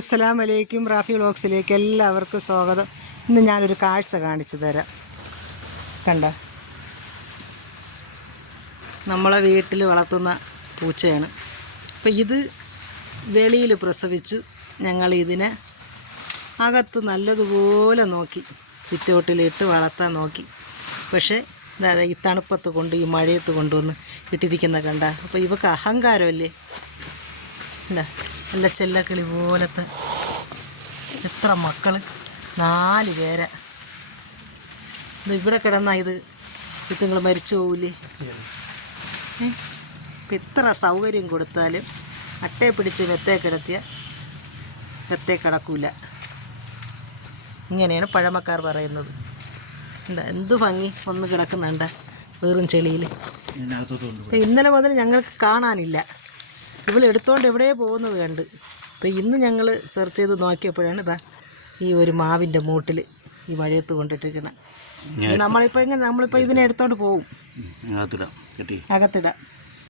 അസ്സലാമു അലൈക്കും. റാഫി വ്ളോഗ്സിലേക്ക് എല്ലാവർക്കും സ്വാഗതം. ഇന്ന് ഞാനൊരു കാഴ്ച കാണിച്ചു തരാം. കണ്ട, നമ്മളെ വീട്ടിൽ വളർത്തുന്ന പൂച്ചയാണ്. അപ്പം ഇത് വെളിയിൽ പ്രസവിച്ചു. ഞങ്ങൾ ഇതിനെ അകത്ത് നല്ലതുപോലെ നോക്കി, സിറ്റൗട്ടിലിട്ട് വളർത്താൻ നോക്കി. പക്ഷേ ഈ തണുപ്പത്ത് കൊണ്ട്, ഈ മഴയത്ത് കൊണ്ടുവന്ന് ഇട്ടിരിക്കുന്ന കണ്ട. അപ്പോൾ ഇവക്ക് അഹങ്കാരമല്ലേ. എന്താ നല്ല ചെല്ലക്കിളി പോലത്തെ എത്ര മക്കൾ, 4 പേരെ. ഇവിടെ കിടന്നാൽ ഇത് നിങ്ങൾ മരിച്ചു പോവില്ലേ? എത്ര സൗകര്യം കൊടുത്താലും അട്ടയെ പിടിച്ച് വെത്തേ കിടത്തിയ വെത്തേ കിടക്കൂല. ഇങ്ങനെയാണ് പഴമക്കാർ പറയുന്നത്. എന്താ എന്ത് ഭംഗി ഒന്ന് കിടക്കുന്നുണ്ട വെറും ചെളിയിൽ. ഇന്നലെ മുതൽ ഞങ്ങൾക്ക് കാണാനില്ല. ഇവളെടുത്തോണ്ട് എവിടെയോ പോകുന്നത് കണ്ട്. അപ്പോൾ ഇന്ന് ഞങ്ങൾ സെർച്ച് ചെയ്ത് നോക്കിയപ്പോഴാണ് ഇതാ ഈ ഒരു മാവിൻ്റെ മൂട്ടിൽ ഈ മഴയത്ത് കൊണ്ടിട്ടിരിക്കണം. നമ്മളിപ്പോൾ ഇതിനെ എടുത്തോണ്ട് പോവും, അകത്തിടാം.